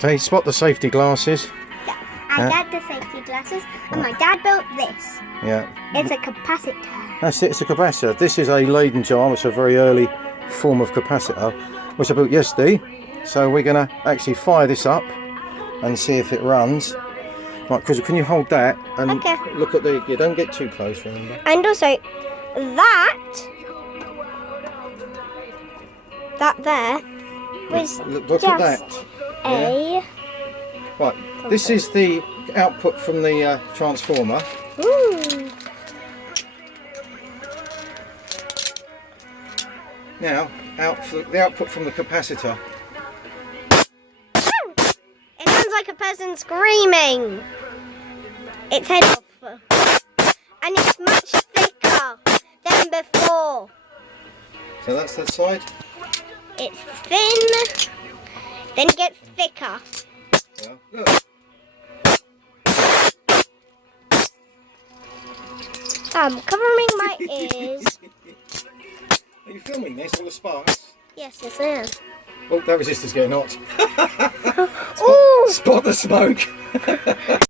So you spot the safety glasses. Yeah, I got the safety glasses, and my dad built this. Yeah. It's a capacitor. That's it, it's a capacitor. This is a Leyden jar, which is a very early form of capacitor, which I built yesterday. So we're going to actually fire this up and see if it runs. Right, Chris, can you hold that and Okay. look at the... You don't get too close, remember? And also, that there was Look at that. a... Right, this is the output from the transformer. Ooh. Now, the output from the capacitor. It sounds like a person screaming. It's head off. And it's much thicker than before. So that's that side. It's thin, then it gets thicker. Yeah, look. I'm covering my ears. Are you filming this, all the sparks? Yes, I am. Oh, that resistor's getting hot. Ooh! Spot the smoke.